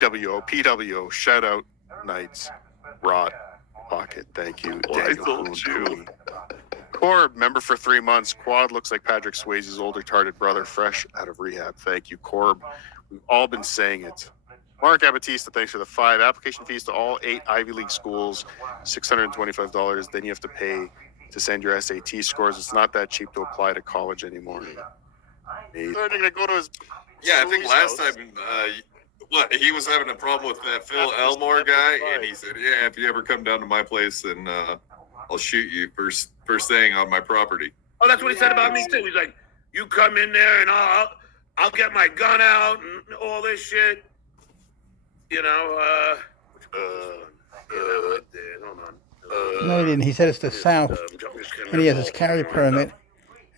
PWO, shout out Knights, Rot, Pocket, thank you. Daniel Cooley. Corb, member for 3 months. Quad looks like Patrick Swayze's old retarded brother, fresh out of rehab. Thank you, Corb. We've all been saying it. Mark Abatista, thanks for the 5. Application fees to all 8 Ivy League schools, $625. Then you have to pay to send your SAT scores. It's not that cheap to apply to college anymore. They're going to go to his. Yeah, I think last time, he was having a problem with that Phil Elmore guy, and he said, "Yeah, if you ever come down to my place, then I'll shoot you for staying on my property." Oh, that's what he said about me too. He's like, "You come in there, and I'll get my gun out and all this shit." You know, hold on. No, he didn't. He said it's the South, and he has his carry permit.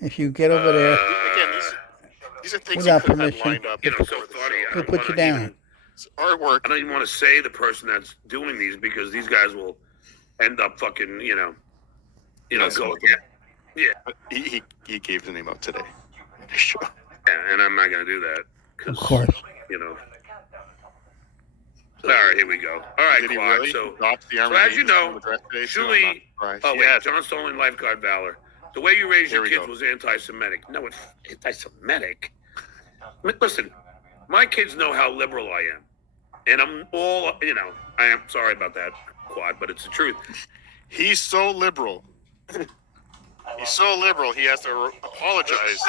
If you get over there, again, these are things without you could have permission, lined up. You know, so funny. he'll put you down. It's artwork. I don't even want to say the person that's doing these because these guys will end up fucking, go. Yeah. He gave the name out today. Yeah, and I'm not gonna do that. Of course. All right, here we go. All right, Did he Quad. really? So as you know, Julie. Oh wait, John Stolen, Lifeguard Valor. The way you raised your kids was anti-Semitic. No, it's anti-Semitic. Listen, my kids know how liberal I am, and I'm all. I am sorry about that, Quad, but it's the truth. He's so liberal. He's so liberal, he has to apologize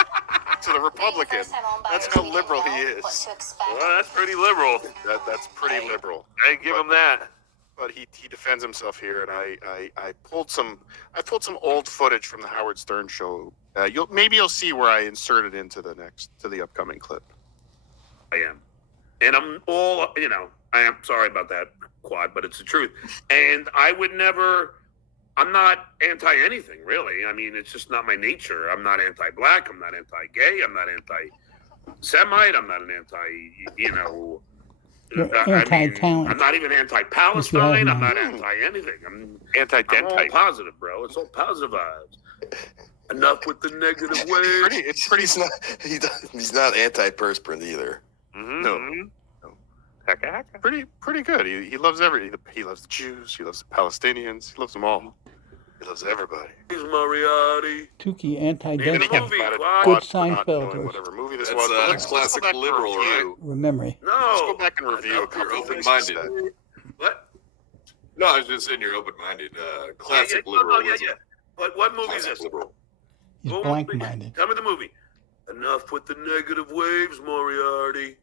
to the Republicans. That's how liberal he is. Well, that's pretty liberal. That's pretty liberal. I give him that. But he defends himself here, and I pulled some old footage from the Howard Stern show. You'll see where I insert it into the upcoming clip. I am, and I'm all. I am sorry about that, Quad, but it's the truth. And I would never. I'm not anti-anything, really. I mean, it's just not my nature. I'm not anti-black. I'm not anti-gay. I'm not anti-Semite. I'm not an anti-talent. I'm not even anti-Palestine. I'm not anti-anything. I'm Anti-dentite. all positive, bro. It's all positive vibes. Enough with the negative waves. He's not anti-perspirant either. Mm-hmm. No. Pretty good. He loves he loves the Jews. He loves the Palestinians. He loves them all. He loves everybody. He's Moriarty. Tookie, anti-dentist. Good Seinfeld. Whatever movie this That's was. a classic liberal, right? Memory. No. Let's go back and review a couple You're of things open-minded. What? No, I was just saying you're open-minded. Classic liberal. Yeah. But what movie is Classic this? liberal. He's blank-minded. Tell me the movie. Enough with the negative waves, Moriarty.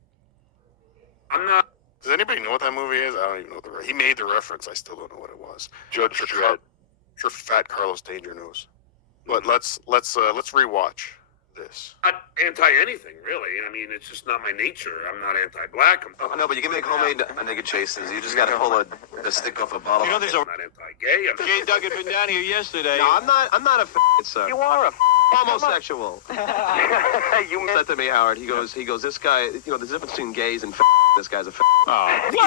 I'm not. Does anybody know what that movie is? I don't even know he made the reference. I still don't know what it was. Judge Dredd. Sure, fat Carlos Danger knows. But let's rewatch this. Not anti-anything, really. I mean, it's just not my nature. I'm not anti-black. No, but you can make homemade nigga chases. You just got to pull a stick off a bottle. You know, there's a I'm not anti-gay. Jay Doug had been down here yesterday. No, I'm not a sir. You are a Homosexual. You said to me, Howard. He goes. This guy. There's a difference between gays and this guy's a. Oh. He's a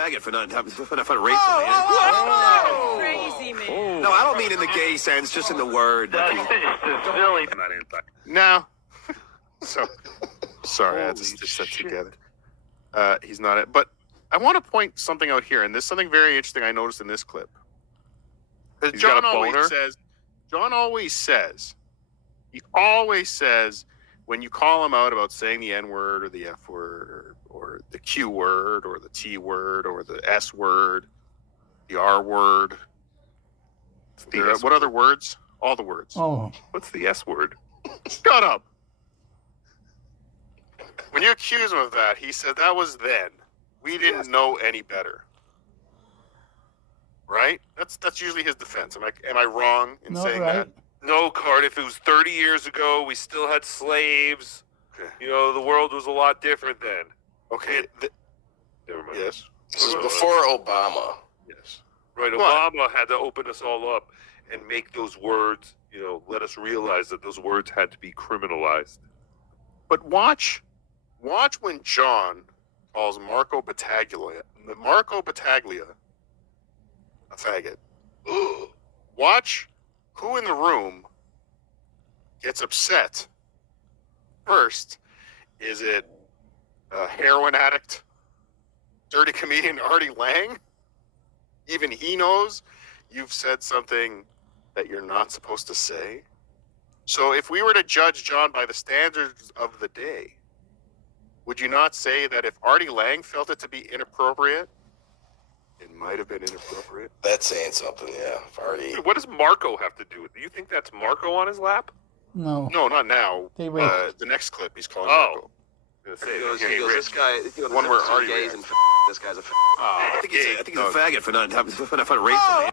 faggot for not racing. Whoa! Crazy man. No, I don't mean in the gay sense, just in the word. That's silly. I'm not anti. No. So sorry, I had to stitch that together. He's not it. But I want to point something out here, and there's something very interesting I noticed in this clip. Because John always says, when you call him out about saying the N word or the F word or the Q word or the T word or the S word, the R word. What other words? All the words. Oh. What's the S word? Shut up. When you accuse him of that, he said that was then. We didn't know any better. Right? That's usually his defense. Am I wrong in saying that? No, Cardiff. It was 30 years ago. We still had slaves. Okay. The world was a lot different then. Okay. Never mind. Yes. This is before Obama. Yes. Right. What? Obama had to open us all up and make those words, let us realize that those words had to be criminalized. But watch when John calls Marco Battaglia a faggot. Watch who in the room gets upset first. Is it a heroin addict? dirty comedian Artie Lang, even he knows you've said something that you're not supposed to say. So if we were to judge John by the standards of the day, would you not say that if Artie Lang felt it to be inappropriate, it might have been inappropriate? That's saying something, yeah. Already. What does Marco have to do with it? Do you think that's Marco on his lap? No. No, not now. They raced. The next clip, he's calling Oh. Marco. I was gonna say, He goes, okay, Rich. this guy, One where Artie gays reacts. and this guy's a Oh, I think he's a faggot for not racing.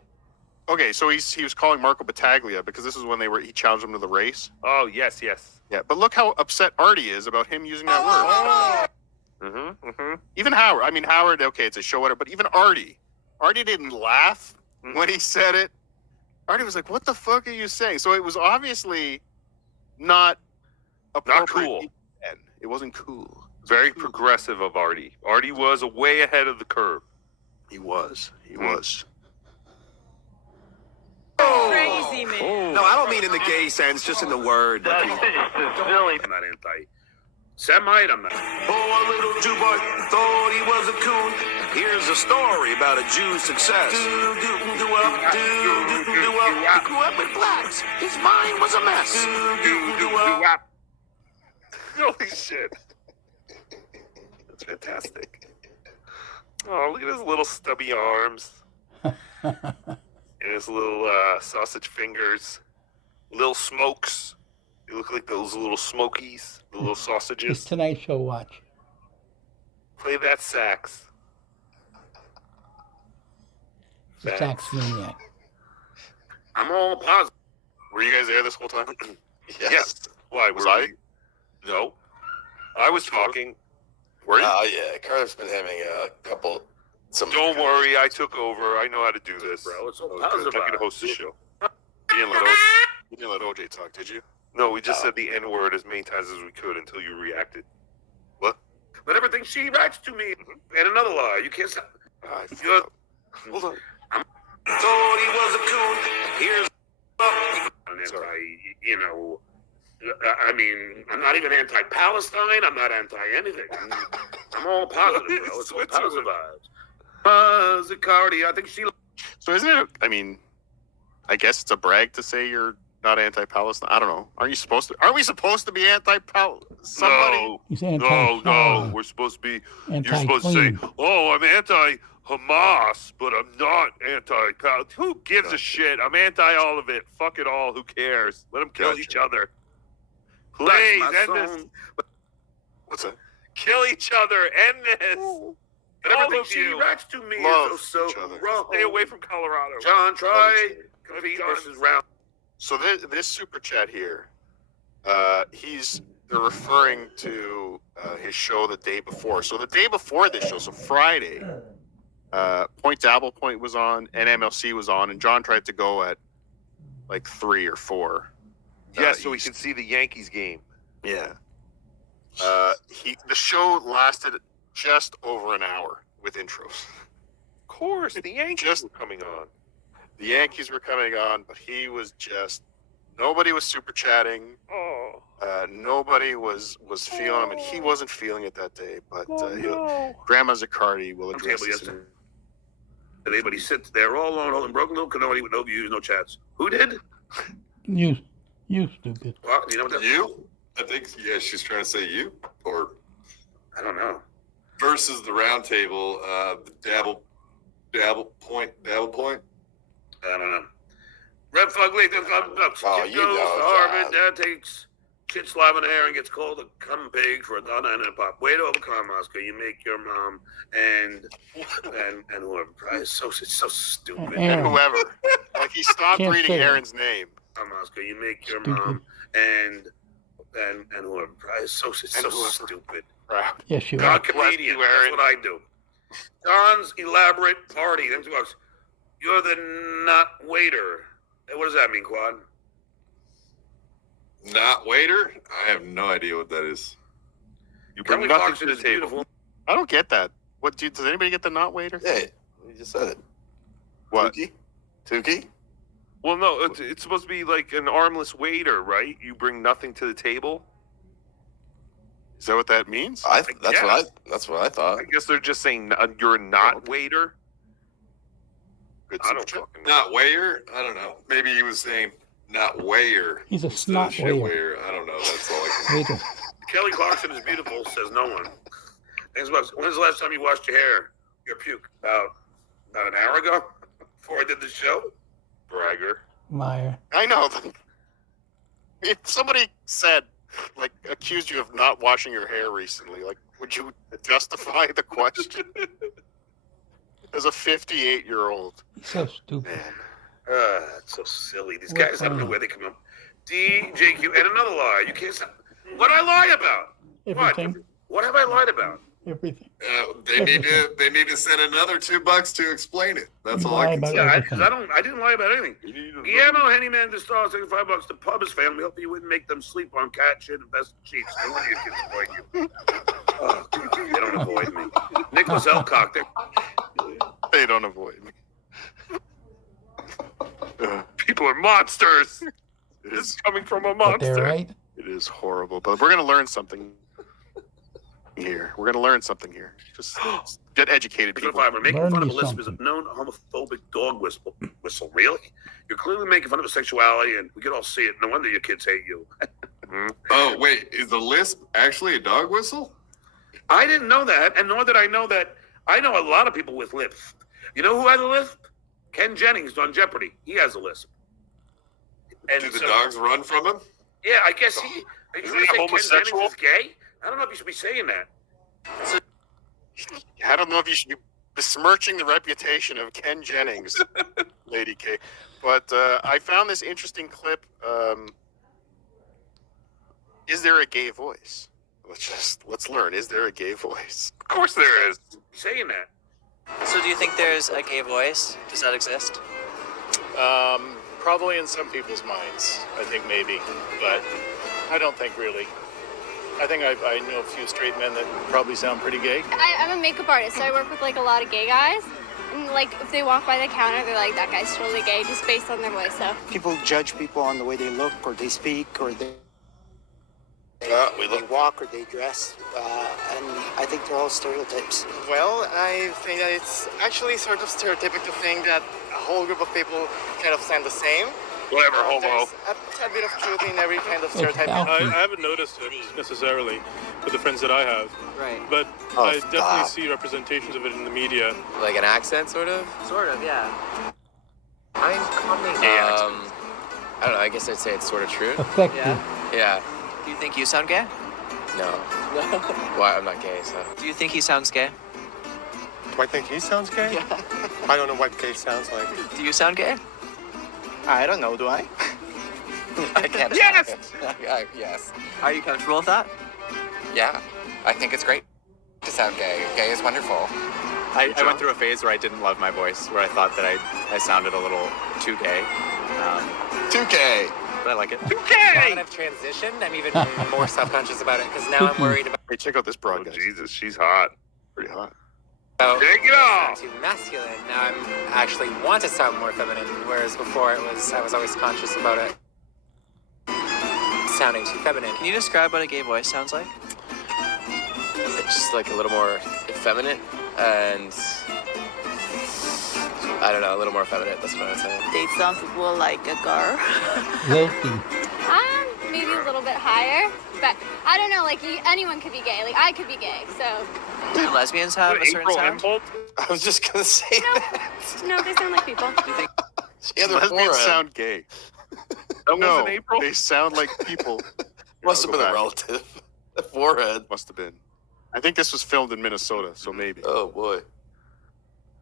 Okay, so he was calling Marco Battaglia because this is when he challenged him to the race. Oh, yes, yes. Yeah, but look how upset Artie is about him using that word. Mm-hmm, mm-hmm. Even Howard. I mean, Howard, okay, it's a show, whatever, but even Artie didn't laugh when he said it. Artie was like, what the fuck are you saying? So it was obviously not appropriate. cool. Then. It wasn't cool. Very progressive of Artie. Artie was way ahead of the curve. He was. He was. Crazy man. No, I don't mean in the gay sense, just in the word. I'm not anti-Semite. I'm not. Oh, a little Jew boy thought he was a coon. Here's a story about a Jew's success. He grew up with blacks. His mind was a mess. Holy shit. That's fantastic. Oh, look at his little stubby arms. And his little sausage fingers. Little smokes. They look like those little smokies. The little It's sausages. Tonight Show watch. Play that sax. The Sax Maniac. I'm all positive. Were you guys there this whole time? Yes. Why? Was were I? we- No. I was talking. Were you? Oh, yeah. Cardiff's been having a couple. Don't worry, I took over. I know how to do this. Bro, it's so I'm positive. going to host the show. You didn't let OJ talk, did you? No, we just said the N word as many times as we could until you reacted. What? But everything she writes to me, and another lie. You can't stop. I You're- Hold on. Thought he was a coon. Here's I mean, I'm not even anti-Palestine. I'm not anti-anything. I'm all positive, bro. It's all positive vibes. Cardi, I think she. So isn't it? I mean, I guess it's a brag to say you're not anti-Palestine. I don't know. Aren't you supposed to? Aren't we supposed to be anti-Palestine? Somebody. He's No, anti-Salah, we're supposed to be. You're supposed to anti-clean. say, "Oh, I'm anti-Hamas, but I'm not anti-Palestine." Who gives a shit? I'm anti all of it. Fuck it all. Who cares? Let them kill Gotcha. each other. Please my end this. song. What's that? Kill each other. End this. But All everything of she you. writes to me Love is so each other. wrong. Stay away from Colorado. John, try Love each compete versus round. So this super chat here, they're referring to his show the day before. So the day before this show, so Friday, Point Dabble Point was on and MLC was on, and John tried to go at like 3 or 4. Yes, so we East. can see the Yankees game. Yeah. The show lasted just over an hour with intros. Of course, the Yankees Just- were coming on. The Yankees were coming on, but he was just nobody was super chatting. Oh, Nobody was feeling him, and he wasn't feeling it that day. But Grandma Zaccardi will address Table this. yesterday. Everybody sits there all alone, holding broken little cannoli with no views, no chats. Who did? You stupid. Well, you know what that You? I think, yeah, she's trying to say you. Or I don't know. versus the round table, the dabble point. I don't know. Red Fugly, Oh, kid you goes know, to Harvard, John. dad takes shit slime in the hair and gets called a cum pig for a donna and a pop. Way to overcome, Oscar. You make your mom and whoever. It's so stupid. Aaron. Whoever, like he stopped Can't reading say that. Aaron's name. Oscar, you make your Stupid. mom and whoever. It's so whoever. stupid. Crap. Yes, you are. God, bless comedian. you, Aaron. That's what I do. John's elaborate party. Them two bucks. You're the not waiter. Hey, what does that mean, Quad? Not waiter? I have no idea what that is. you bring Kelly nothing Clarkson to the is table. beautiful. I don't get that. What does anybody get the not waiter? Yeah, you just said it. What? Tookie? Well, no, it's supposed to be like an armless waiter, right? You bring nothing to the table. Is that what that means? That's what I thought. I guess they're just saying you're not waiter. Good I don't suggestion. fucking know. Not wayer? I don't know. Maybe he was saying not wayer. He's a instead of snot shit wayer. wayer. I don't know. That's all I can. Waiter. Kelly Clarkson is beautiful, says no one. When's the last time you washed your hair? Your puke? About an hour ago? Before I did the show? Bragger. Meyer. I know. If somebody said, like, accused you of not washing your hair recently, like, would you justify the question? As a 58-year-old. He's so stupid. Man. That's so silly. These What guys, I don't know funny? where they come up. DJQ, and another lie. You can't say, what did I lie about? Everything. What have I lied about? Everything. They need to send another $2 to explain it. That's You all lie I can about say. Yeah, everything. I didn't lie about anything. Guillermo Hennyman just started taking $5 to pub his family. Hope you wouldn't make them sleep on cat shit and best sheets. No wonder your kids avoid you. Oh, God, they don't avoid me. Nicholas Elcock, They don't avoid me. People are monsters. It This is is, coming from a But they're monster. right. it is horrible. But we're going to learn something here. We're going to learn something here. Just get educated, people. We're making Learn fun of you Elizabeth's something. known homophobic dog whistle. Really? You're clearly making fun of his sexuality, and we could all see it. No wonder your kids hate you. Oh, wait. Is the lisp actually a dog whistle? I didn't know that, and nor did I know that. I know a lot of people with lisp. You know who has a lisp? Ken Jennings on Jeopardy. He has a lisp. And Do the so- dogs run from him? Yeah, I guess he. Are you Isn't trying he to say Ken homosexual? Jennings is gay? I don't know if you should be saying that. I don't know if you should be besmirching the reputation of Ken Jennings, Lady K. But I found this interesting clip. Is there a gay voice? Let's learn. Is there a gay voice? Of course there is. Saying that. So do you think there's a gay voice? Does that exist? Probably in some people's minds, I think maybe, but I don't think really. I think I know a few straight men that probably sound pretty gay. I'm a makeup artist, so I work with like a lot of gay guys. And like if they walk by the counter, they're like, that guy's totally gay, just based on their voice. So People judge people on the way they look or they speak or they We they look. walk or they dress, and I think they're all stereotypes. Well, I think that it's actually sort of stereotypic to think that a whole group of people kind of sound the same. Whatever, homo. A bit of truth in every kind of stereotype. I haven't noticed it necessarily with the friends that I have, Right. but Oh, I definitely stop. see representations of it in the media. Like an accent, sort of? Sort of, yeah. I'm coming. Yeah, I don't know. I guess I'd say it's sort of true. Effective. Yeah. Do you think you sound gay? No. Why? I'm not gay, so. Do you think he sounds gay? Do I think he sounds gay? Yeah. I don't know what gay sounds like. Do you sound gay? I don't know, do I? I can't. Yes! Yes. Are you comfortable with that? Yeah, I think it's great to sound gay. Gay is wonderful. I went through a phase where I didn't love my voice, where I thought that I sounded a little too gay. 2K. But I like it. Okay. Now that I've transitioned, I'm even more self-conscious about it because now I'm worried Hey, check out this Oh, broadcast. Jesus, she's hot. Pretty hot. about Take it off. too masculine. Now I'm actually want to sound more feminine, whereas before I was always conscious about it sounding too feminine. Can you describe what a gay voice sounds like? It's just like a little more effeminate and I don't know, a little more effeminate. That's what I would say. They sound people like a girl. Lilty. maybe a little bit higher, but I don't know. Like anyone could be gay. Like I could be gay. So Do lesbians have a certain April sound? Imbolt? I was just gonna say that. no, they sound like people. Do you think Yeah, they're Lesbians forehead. sound gay. That No, wasn't April? they sound like people. Must have I'll been go a back. relative. The forehead. Must have been. I think this was filmed in Minnesota, so maybe. Oh boy.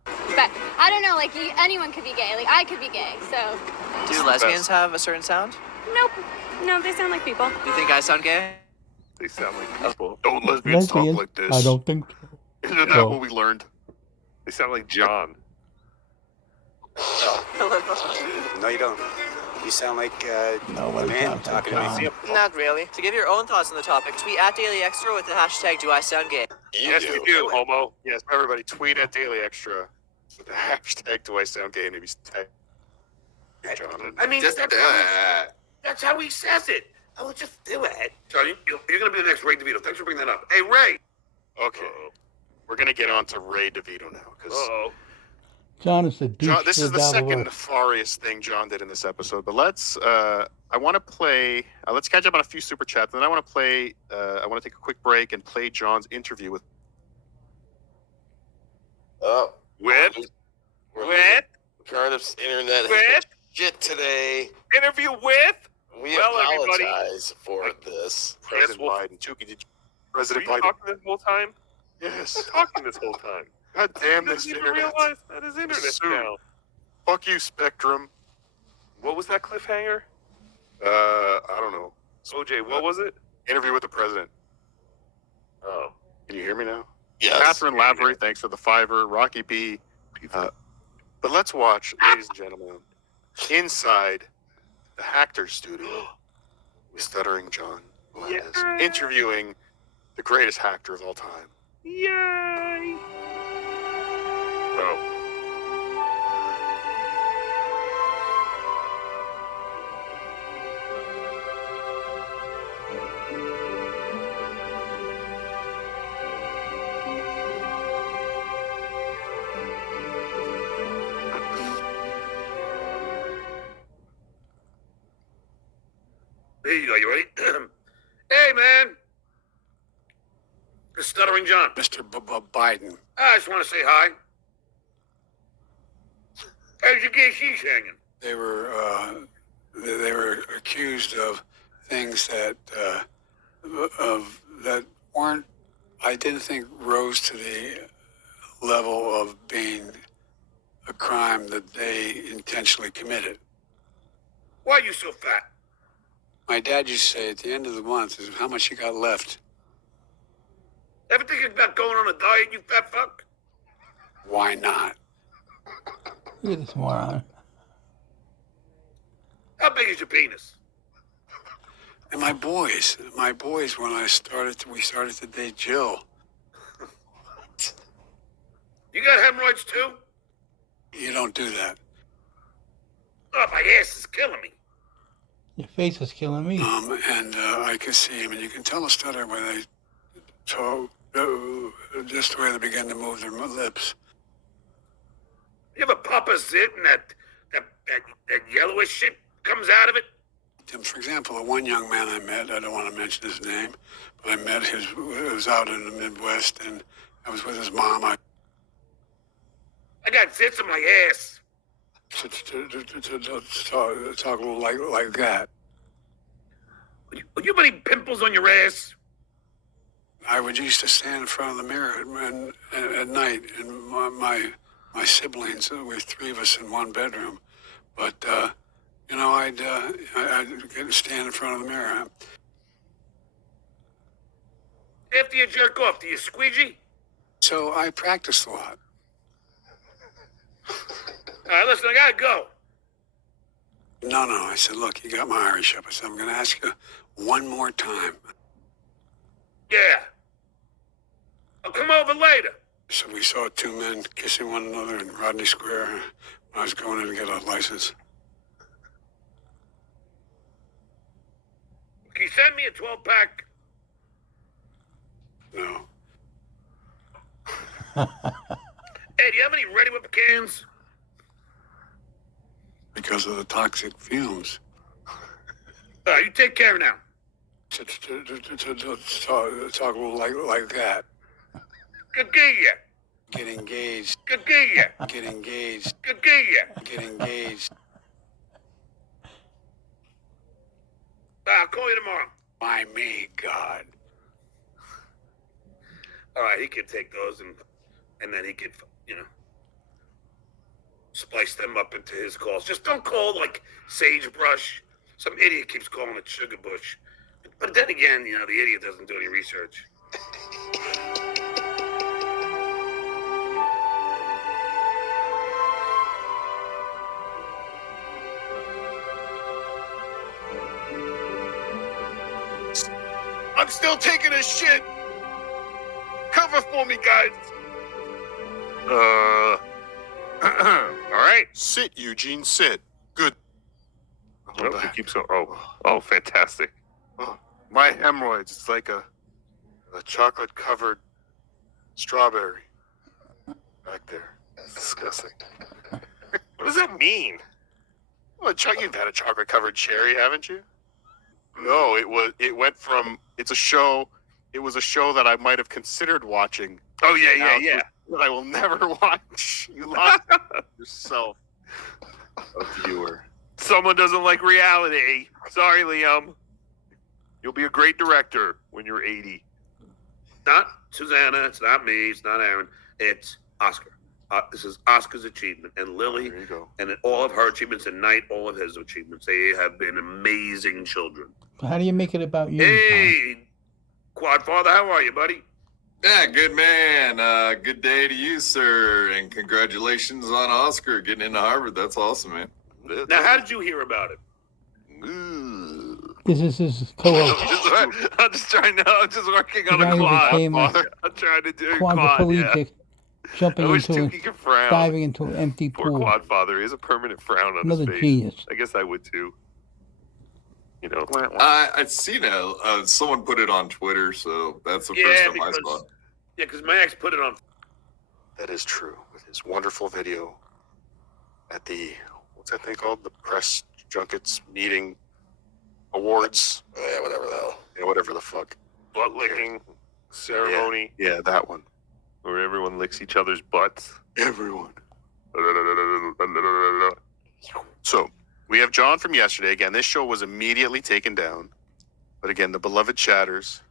But I don't know. Like anyone could be gay. Like I could be gay. So do lesbians have a certain sound? nope. No, they sound like people. Do you think guys sound gay? They sound like people. Don't lesbians talk Lesbian? like this. I don't think so. Isn't that No. what we learned? They sound like John. No, you don't. You sound like No, what man about talking that? to me. Not really. To give your own thoughts on the topic, tweet at Daily Extra with the hashtag Do I Sound Gay? Yes, we do, homo. Yes, everybody tweet at Daily Extra with the hashtag Do I Sound Gay? Maybe tag John. I mean, Just that's how he says it. I will just do it. Johnny, you're going to be the next Ray DeVito. Thanks for bringing that up. Hey, Ray. Okay. We're going to get on to Ray DeVito now. Uh-oh. John is the douche. John, this is the without a second word. nefarious thing John did in this episode. But let's, I want to play, let's catch up on a few super chats. And then I want to play, I want to take a quick break and play John's interview with. Oh. With? Cardiff's internet has With? been shit today. Interview with? We Well, everybody. apologize for this. President we'll- Biden. Tookie, did you? Were President you Biden. talking this whole time? Yes. We're talking this whole time. God damn He this doesn't even internet. realize that is internet Soon. now. Fuck you, Spectrum. What was that cliffhanger? I don't know. OJ, what was it? Interview with the president. Oh. Can you hear me now? Yes. Catherine Lavery, thanks for the $5. Rocky B. But let's watch, ladies and gentlemen, inside the Hacker studio with Stuttering John Melendez, interviewing the greatest hacker of all time. Yay! Oh. Here you go. You ready? Hey, man. It's Stuttering John. Mr. Biden. I just want to say hi. How's your gay sheesh hanging? They were accused of things that that weren't. I didn't think rose to the level of being a crime that they intentionally committed. Why are you so fat? My dad used to say at the end of the month is how much you got left. Ever thinking about going on a diet, you fat fuck? Why not? Look at this moron. How big is your penis? And my boys, when we started to date Jill. You got hemorrhoids too? You don't do that. Oh, my ass is killing me. Your face is killing me. And I could see him, and you can tell the stutter when they talk, just the way they begin to move their lips. You ever pop a zit and that yellowish shit comes out of it? For example, the one young man I met, I don't want to mention his name, but I met it was out in the Midwest, and I was with his mom. I got zits in my ass. to talk a little like that. Would you have any pimples on your ass? I would used to stand in front of the mirror at night, and my siblings, there were three of us in one bedroom, but I'd stand in front of the mirror. After you jerk off, do you squeegee? So I practiced a lot. All right, listen, I gotta go. No, I said, look, you got my Irish up. I said, I'm going to ask you one more time. Yeah. I'll come over later. So we saw two men kissing one another in Rodney Square when I was going in to get a license. Can you send me a 12-pack? No. Hey, do you have any Ready Whip cans? Because of the toxic fumes. All right, you take care now. To talk a little like that. Gagia. Get engaged. Gagia. Get engaged. Gagia. Get engaged. I'll call you tomorrow. By me, God. All right, he could take those and then he could, splice them up into his calls. Just don't call like sagebrush. Some idiot keeps calling it sugar bush. But then again, the idiot doesn't do any research. I'm still taking a shit. Cover for me, guys. All right. Sit, Eugene, sit. Good. Oh, he keeps going. Oh, fantastic. Oh, my hemorrhoids. It's like a chocolate covered strawberry back there. That's disgusting. What does that mean? Well, you've had a chocolate covered cherry, haven't you? No, it went from, it's a show, it was a show that I might have considered watching. Oh, yeah. That I will never watch. You lost yourself a viewer. Someone doesn't like reality. Sorry, Liam. You'll be a great director when you're 80. Not Susanna. It's not me. It's not Aaron. It's Oscar. This is Oscar's achievement, and Lily, There you go. and all of her achievements, and Knight, all of his achievements. They have been amazing children. So how do you make it about you? Hey, Quad Father, how are you, buddy? Yeah, good man. Good day to you, sir, and congratulations on Oscar getting into Harvard. That's awesome, man. Now, how did you hear about it? This is his co-host. I'm just trying to. I'm just working on The guy a who quad. became a I'm trying to do a quad. Yeah. quadriplegic, jumping I wish into Tookie could frown. diving into an empty Poor pool. quad father. He has a permanent frown on Another his face. genius. I guess I would too. You know. I've seen someone put it on Twitter, so that's the first time I saw it. Yeah, because my ex put it on. That is true. With his wonderful video at the, what's that thing called? The press junkets meeting awards. Yeah, whatever the hell. Yeah, whatever the fuck. Butt licking ceremony Yeah, that one. where everyone licks each other's butts. Everyone. So, we have John from yesterday. Again, this show was immediately taken down. But again, the beloved chatters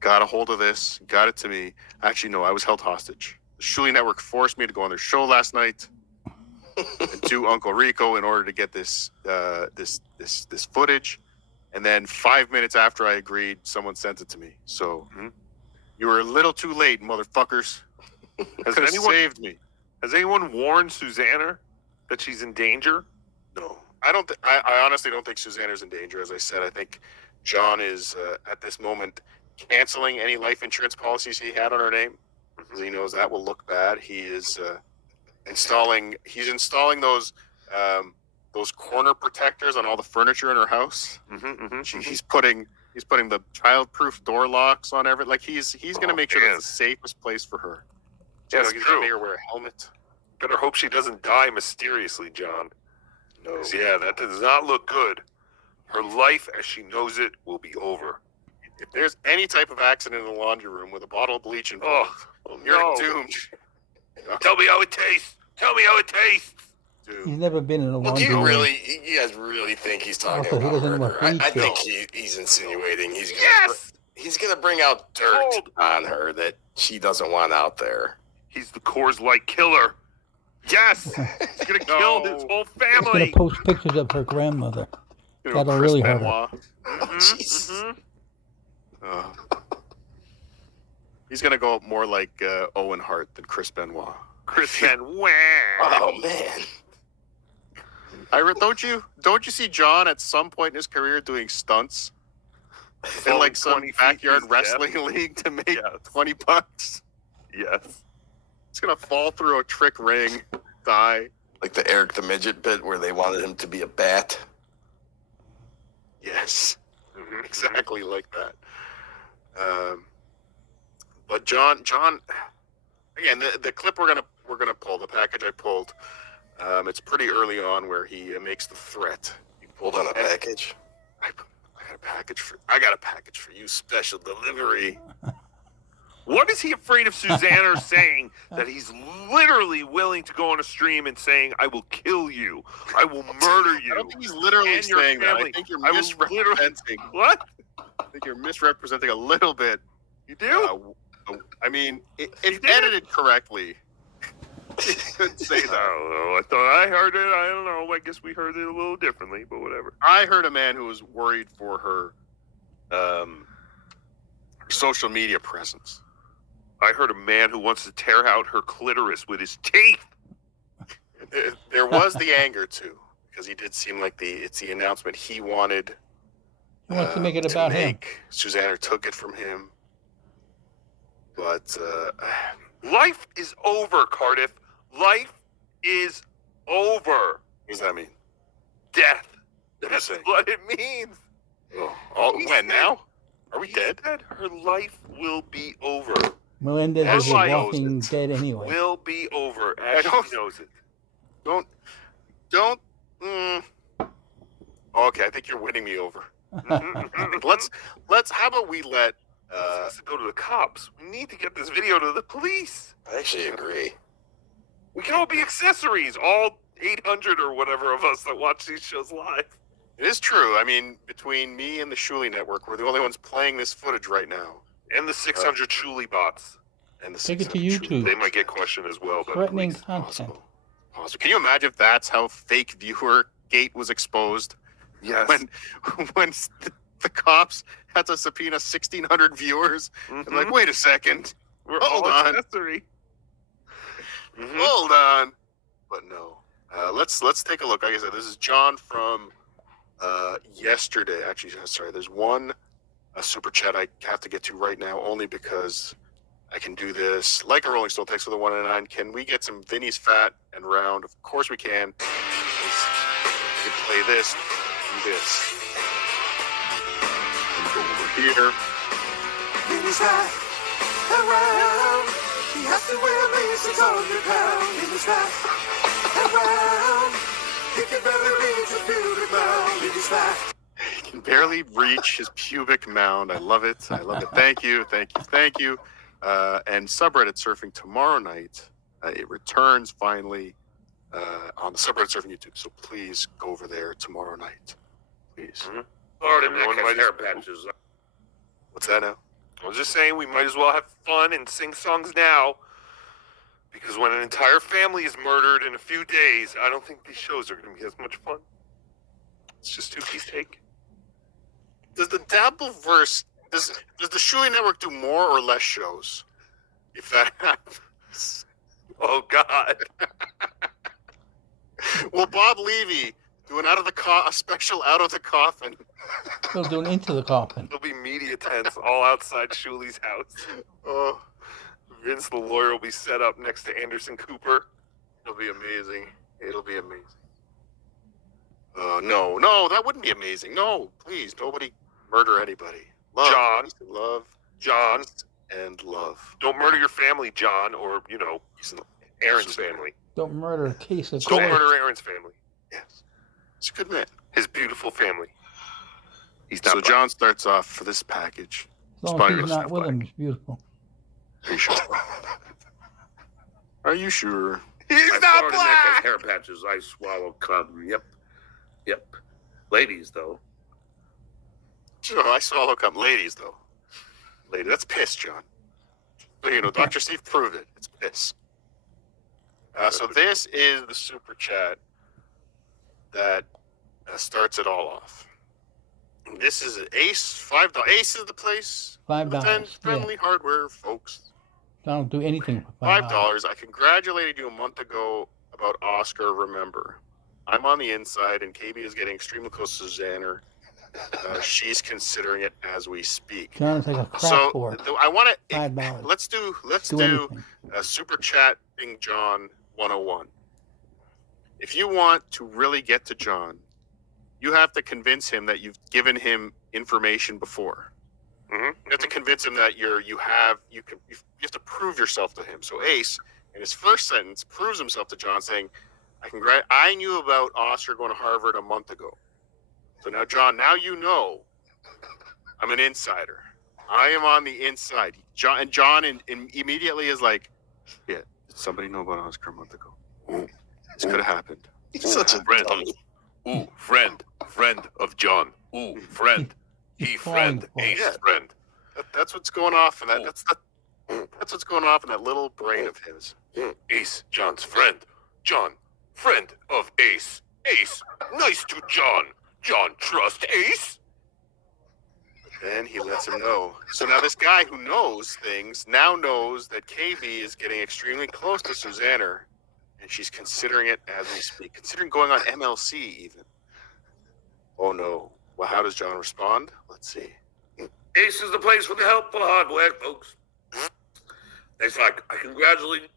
got a hold of this, got it to me. Actually, no, I was held hostage. The Shuli Network forced me to go on their show last night and do Uncle Rico in order to get this footage. And then 5 minutes after I agreed, someone sent it to me. So you were a little too late, motherfuckers. Could have saved me. Has anyone warned Susanna that she's in danger? No, I don't. I honestly don't think Susanna's in danger. As I said, I think John is at this moment canceling any life insurance policies he had on her name because he knows that will look bad. He is installing those corner protectors on all the furniture in her house. He's putting the child-proof door locks on everything. Like he's going to make sure that's the safest place for her. Yeah, He's that's going to true. make her wear a helmet. Better hope she doesn't die mysteriously, John. No. 'Cause, yeah, that does not look good. Her life as she knows it will be over. If there's any type of accident in the laundry room with a bottle of bleach involved, you're no. doomed. Tell me how it tastes. Tell me how it tastes. Dude. He's never been in a Well, laundry do you room. really, you guys really think he's talking Also, he about doesn't murder? know what I bleach think is. he's insinuating he's gonna Yes! he's gonna bring out dirt Cold. on her that she doesn't want out there. He's the Coors Light killer. Yes! He's going to kill his whole He's going family. to post pictures of her grandmother. You know, That'll Chris really hurt her. Benoit. Jesus. He's gonna go up more like Owen Hart than Chris Benoit. Chris Benoit. Oh man. Don't you see John at some point in his career doing stunts in Falling like some 20 feet backyard to his wrestling death? league to make Yes. $20? Yes. He's gonna fall through a trick ring, die. Like the Eric the Midget bit where they wanted him to be a bat. Yes, exactly like that. But John, again, the clip we're gonna pull, the package I pulled. It's pretty early on where he makes the threat. He pulled On a and- package. I got a package for you, special delivery. What is he afraid of Susanna saying that he's literally willing to go on a stream and saying, I will kill you. I will murder you. I don't think he's literally and your saying that. I family. think you're I will misrepresenting. What? I think you're misrepresenting a little bit. You do? I mean, if did? edited correctly, you could say I that. don't know. I thought I heard it. I don't know. I guess we heard it a little differently, but whatever. I heard a man who was worried for her social media presence. I heard a man who wants to tear out her clitoris with his teeth. There was the anger too, because he did seem like it's the announcement he wanted. He wants to make it about him. Susanna took it from him, but Life is over, Cardiff. Life is over. what does that mean? Death That's what it means. When now? Are we dead? Said her life will be over. Melendez As is a she knows walking it. dead anyway. Will be over as she knows it. Don't. Okay, I think you're winning me over. Let's. How about we let? Let's go to the cops. We need to get this video to the police. I actually agree. We can all be accessories. All 800 or whatever of us that watch these shows live. It is true. I mean, between me and the Shuli Network, we're the only ones playing this footage right now. And the 600 Shuli bots. And the Take it to 600 YouTube. They might get questioned as well. But Threatening content. Possible. Can you imagine if that's how fake viewer gate was exposed? Yes. When the cops had to subpoena 1,600 viewers, and like, wait a second, We're hold all on, accessory. hold on. But no, let's take a look. Like I said, this is John from yesterday. Actually, sorry, there's one super chat I have to get to right now, only because I can do this. Like a Rolling Stone, thanks for the 1 and 9. Can we get some Vinny's Fat and Round? Of course we can. We play this, do this. And go over here. Vinny's fat and round. He has to weigh at least 600 pounds. Vinny's fat and round. He can barely reach his pubic mound. Vinny's fat. He can barely reach his pubic mound. I love it. I love it. Thank you. Thank you. Thank you. And subreddit surfing tomorrow night. It returns finally on the subreddit surfing YouTube. So please go over there tomorrow night. Please. Florida Nick has hair patches. What's that now? I was just saying we might as well have fun and sing songs now. Because when an entire family is murdered in a few days, I don't think these shows are going to be as much fun. It's just Tookie's take. Does the Dabbleverse, does the Shuli Network do more or less shows? If that happens. Oh, God. Will Bob Levy do a special Out of the Coffin? He'll do an Into the Coffin. There'll be media tents all outside Shuli's house. Oh, Vince the lawyer will be set up next to Anderson Cooper. it'll be amazing. It'll be amazing. No, that wouldn't be amazing. No, please, nobody murder anybody. Love, John. peace and love, John. and love. Don't murder your family, John, or, Aaron's family. Don't murder a case of Don't coke. murder Aaron's family. Yes. He's a good man. His beautiful family. He's not So black. John starts off for this package. As long as he's not with him, it's beautiful. Are you sure? Are you sure? He's My not Florida Nick has black! hair patches. I swallow cum. Yep. Ladies, though. Sure, I swallow cum. Ladies, though. Lady, that's piss, John. So, Dr. Steve proved it. It's piss. So this is the super chat that starts it all off. This is an Ace, $5. Ace is the place. $5. Friendly hardware, folks. Don't do anything for $5. $5. I congratulated you a month ago about Oscar. Remember, I'm on the inside, and KB is getting extremely close to Xander. She's considering it as we speak. John's like a crack So whore. I want to. $5. Let's do anything. a super chatting John 101. If you want to really get to John, you have to convince him that you've given him information before. You have to convince him that you have to prove yourself to him. So Ace, in his first sentence, proves himself to John, saying, I knew about Oscar going to Harvard a month ago. So now, John, now you know I'm an insider. I am on the inside. John immediately is like, yeah, did somebody know about Oscar a month ago? Ooh, this could have happened. He's such a Friend. dummy. Ooh, friend of John. Ooh, friend. He friend. Ace friend. That's what's going off in that. That's what's going off in that little brain of his. Ace, John's friend. John, friend of Ace. Ace, nice to John. John, trust Ace. Then he lets him know. So now this guy who knows things now knows that KB is getting extremely close to Susanner, and she's considering it as we speak, considering going on MLC even. Oh no. Well, how does John respond? Let's see. Ace is the place for the help for the hard work, folks. It's like, I congratulate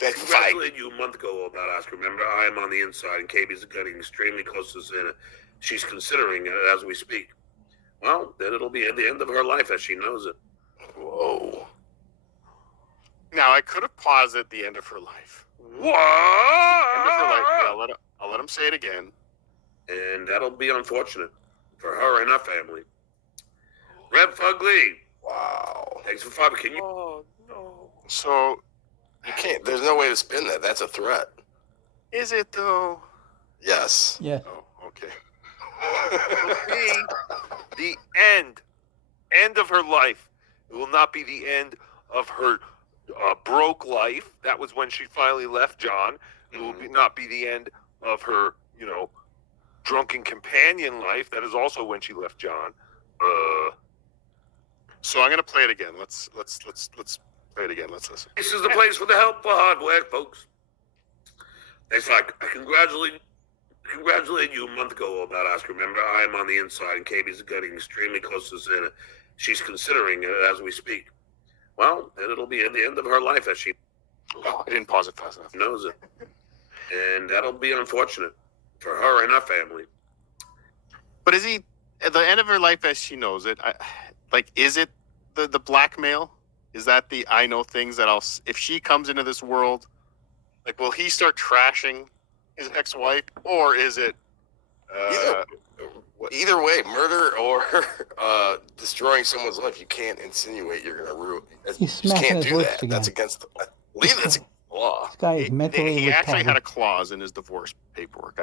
That fight. Congratulated you a month ago about Oscar. Remember, I am on the inside, and KB's getting extremely close to Susanna. She's considering it as we speak. Well, then it'll be at the end of her life as she knows it. Whoa. Now, I could have paused at the end of her life. What? End of her life. Yeah, I'll let him say it again. And that'll be unfortunate for her and her family. Red Fugly. Wow. Thanks for $5. Can you? Oh no. So, You can't. There's no way to spin that. That's a threat. is it though? Yes. Yeah. Oh, okay. Will be the end of her life. It will not be the end of her broke life. That was when she finally left John. It will not be the end of her, drunken companion life. That is also when she left John. So I'm gonna play it again. Let's play it again. Let's listen. This is the place for the help for hard work, folks. Thanks, I congratulated you a month ago about Oscar. Remember, I am on the inside, and KB's getting extremely close to Susanna. She's considering it as we speak. Well, then it'll be at the end of her life as she Oh, I didn't pause it fast enough. knows it. And that'll be unfortunate for her and her family. But is he at the end of her life as she knows it? Is it the blackmail? Is that the I know things that if she comes into this world, will he start trashing his ex-wife, or is it? Either way, murder or destroying someone's life, you can't insinuate you're gonna ruin. You He's just can't smacking his do lips that. again. That's against the that's the law. This guy is mentally He actually had retarded. a clause in his divorce paperwork.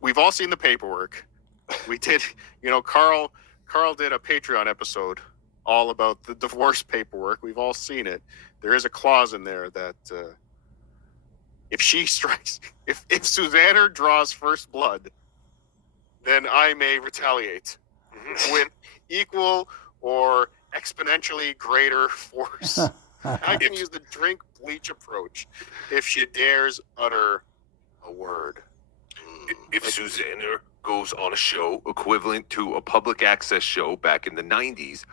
We've all seen the paperwork. We did, Carl did a Patreon episode all about the divorce paperwork. We've all seen it. There is a clause in there that if she strikes, if Susanna draws first blood, then I may retaliate with equal or exponentially greater force. I can use the drink bleach approach if she dares utter a word. If Susanna goes on a show equivalent to a public access show back in the 90s,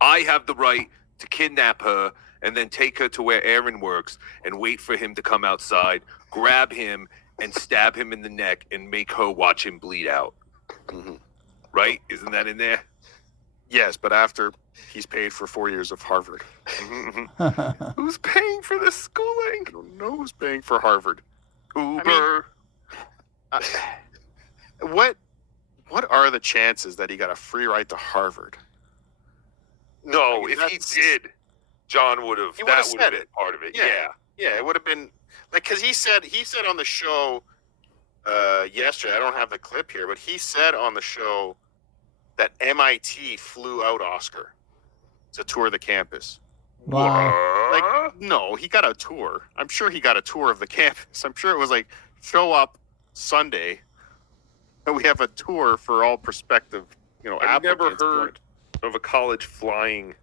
I have the right to kidnap her and then take her to where Aaron works and wait for him to come outside, grab him, and stab him in the neck and make her watch him bleed out. Mm-hmm. Right? Isn't that in there? Yes, but after he's paid for 4 years of Harvard. Who's paying for this schooling? I don't know who's paying for Harvard. Uber. What are the chances that he got a free ride to Harvard? No, if he did, John would have. He That would've would have said been it. part of it. Yeah. Yeah, it would have been because he said on the show yesterday. I don't have the clip here, but he said on the show that MIT flew out Oscar to tour the campus. Wow. No, he got a tour. I'm sure he got a tour of the campus. I'm sure it was show up Sunday, and we have a tour for all prospective, I've never applicants. heard of a college flying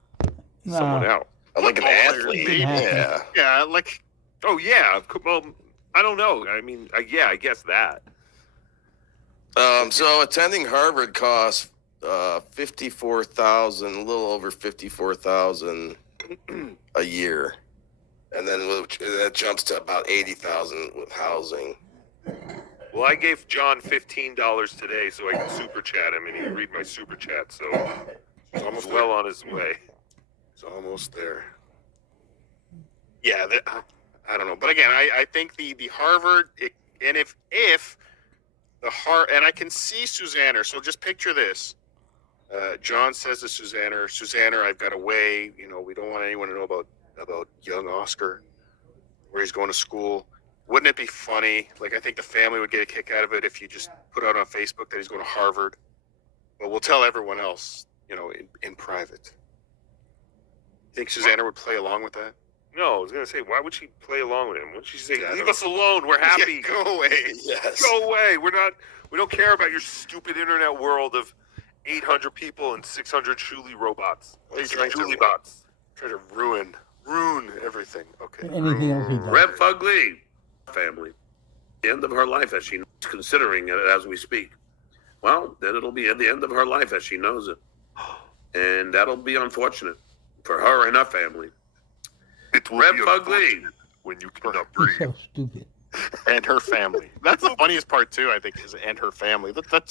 someone No. out. Like an athlete. Yeah. Yeah, Oh yeah. Well, I don't know. I mean, yeah, I guess that. So attending Harvard costs $54,000, a little over $54,000 a year, and then that jumps to about $80,000 with housing. Well, I gave John $15 today so I can super chat him, and he can read my super chat. So he's almost well on his way. It's almost there. Yeah, I don't know, but again, I think the Harvard, and if the and I can see Susanna. So just picture this. John says to Susanna, I've got a way. We don't want anyone to know about young Oscar, where he's going to school. Wouldn't it be funny? I think the family would get a kick out of it if you just put out on Facebook that he's going to Harvard. But we'll tell everyone else, in private. Think Susanna would play along with that? No, I was gonna say, why would she play along with him? Wouldn't she say, "Leave us alone. We're happy. Yeah, go away." Yes. Go away. We don't care about your stupid internet world of 800 people and 600 Shuli robots. Shuli bots. Try to ruin everything. Okay. Anything else he does. Red Fugly family. The end of her life as she's considering it as we speak. Well, then it'll be at the end of her life as she knows it. And that'll be unfortunate for her and her family. It will Red be Fugly unfortunate. when you cannot He's breathe. so stupid. And her family. That's the funniest part too, I think, is and her family. That's